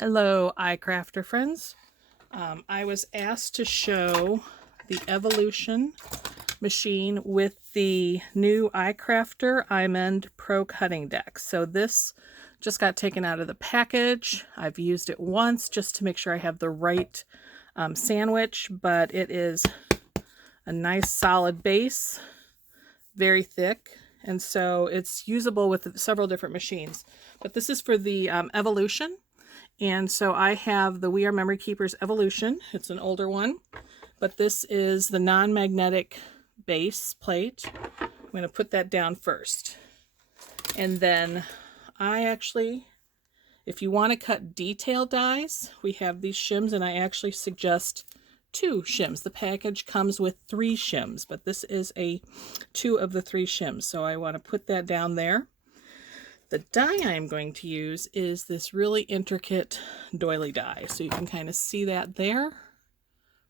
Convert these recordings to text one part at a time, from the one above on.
Hello, iCrafter friends. I was asked to show the Evolution machine with the new iCrafter Self-Mending Pro Cutting Deck. So this just got taken out of the package. I've used it once just to make sure I have the right sandwich, but it is a nice solid base, very thick, and so it's usable with several different machines. But this is for the Evolution. And so I have the We Are Memory Keepers Evolution. It's an older one, but this is the non-magnetic base plate. I'm going to put that down first. And then if you want to cut detail dies, we have these shims, and I actually suggest 2 shims. The package comes with 3 shims, but this is 2 of the 3 shims. So I want to put that down there. The die I'm going to use is this really intricate doily die. So you can kind of see that there.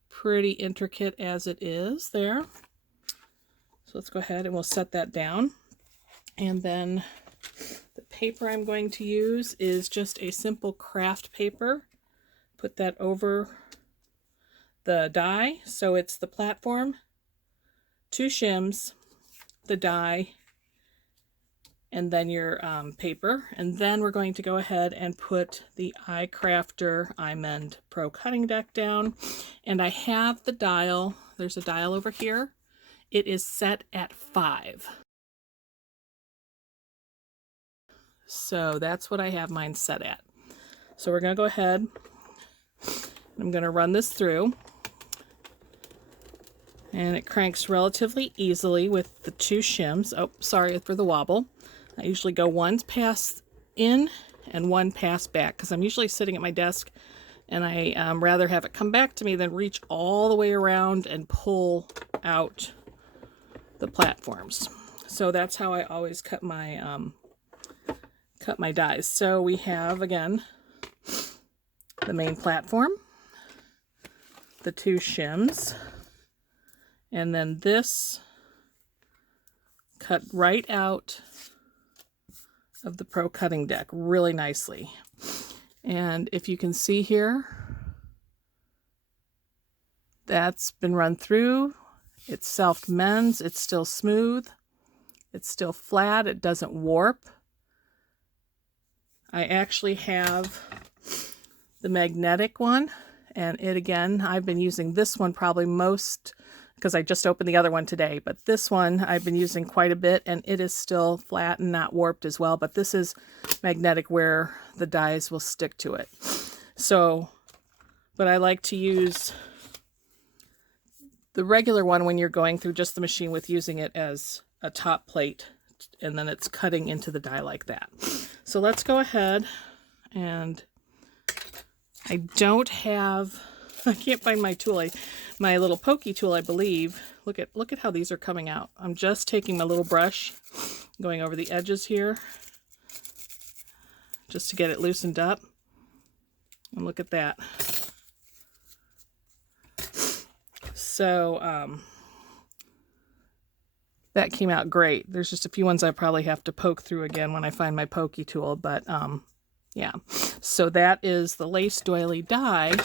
Pretty intricate as it is there. So let's go ahead and we'll set that down. And then the paper I'm going to use is just a simple craft paper. Put that over the die. So it's the platform, 2 shims, the die, and then your paper. And then we're going to go ahead and put the iCrafter Self-Mending Pro Cutting Deck down. And I have the dial. There's a dial over here. It is set at 5. So that's what I have mine set at. So we're going to go ahead. I'm going to run this through. And it cranks relatively easily with the 2 shims. Oh, sorry for the wobble. I usually go 1 pass in and 1 pass back because I'm usually sitting at my desk, and I rather have it come back to me than reach all the way around and pull out the platforms. So that's how I always cut my dies. So we have, again, the main platform, the 2 shims, and then this cut right out of the Pro Cutting Deck really nicely. And if you can see here, that's been run through. It self-mends. It's still smooth. It's still flat. It doesn't warp. I actually have the magnetic one, and I've been using this one probably most because I just opened the other one today, but this one I've been using quite a bit, and it is still flat and not warped as well, but this is magnetic where the dies will stick to it. So, but I like to use the regular one when you're going through just the machine with using it as a top plate, and then it's cutting into the die like that. So let's go ahead, and I can't find my tool. My little pokey tool, I believe. Look at how these are coming out. I'm just taking my little brush, going over the edges here, just to get it loosened up. And look at that. So that came out great. There's just a few ones I probably have to poke through again when I find my pokey tool, but yeah. So that is the lace doily die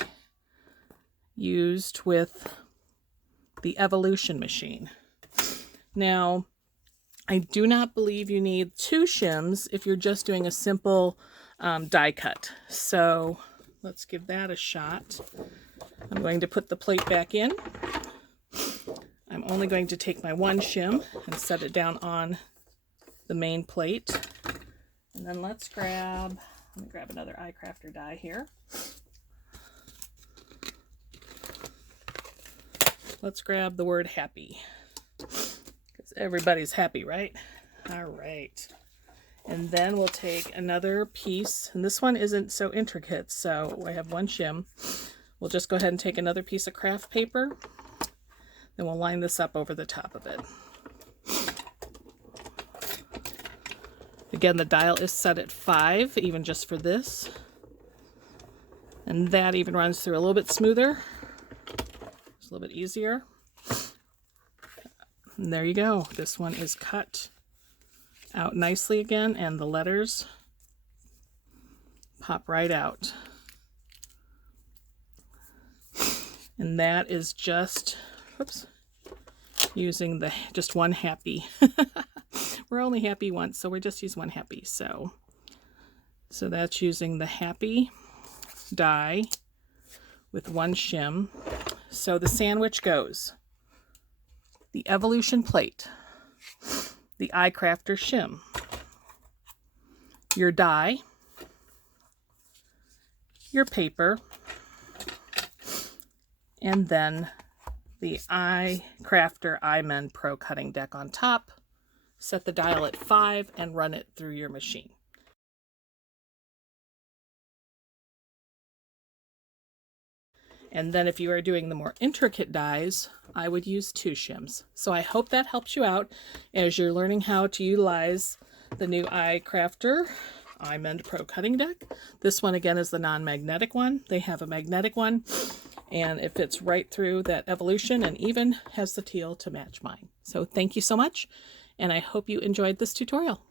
used with the Evolution machine. Now, I do not believe you need 2 shims if you're just doing a simple die cut. So let's give that a shot. I'm going to put the plate back in. I'm only going to take my 1 shim and set it down on the main plate. And then let me grab another iCrafter die here. Let's grab the word happy, because everybody's happy, right? All right. And then we'll take another piece, and this one isn't so intricate, so I have 1 shim. We'll just go ahead and take another piece of craft paper, then we'll line this up over the top of it. Again, the dial is set at 5, even just for this. And that even runs through a little bit smoother. A little bit easier. And there you go. This one is cut out nicely again, and the letters pop right out. And that is just, whoops, using the just one happy. We're only happy once, so we just use one happy. So that's using the happy die with one shim. So the sandwich goes the Evolution plate, the iCrafter shim, your die, your paper, and then the Self-Mending Pro Cutting Deck on top. Set the dial at 5 and run it through your machine. And then if you are doing the more intricate dies, I would use 2 shims. So I hope that helps you out as you're learning how to utilize the new iCrafter Self-Mending Pro Cutting Deck. This one again is the non-magnetic one. They have a magnetic one, and it fits right through that Evolution and even has the teal to match mine. So thank you so much, and I hope you enjoyed this tutorial.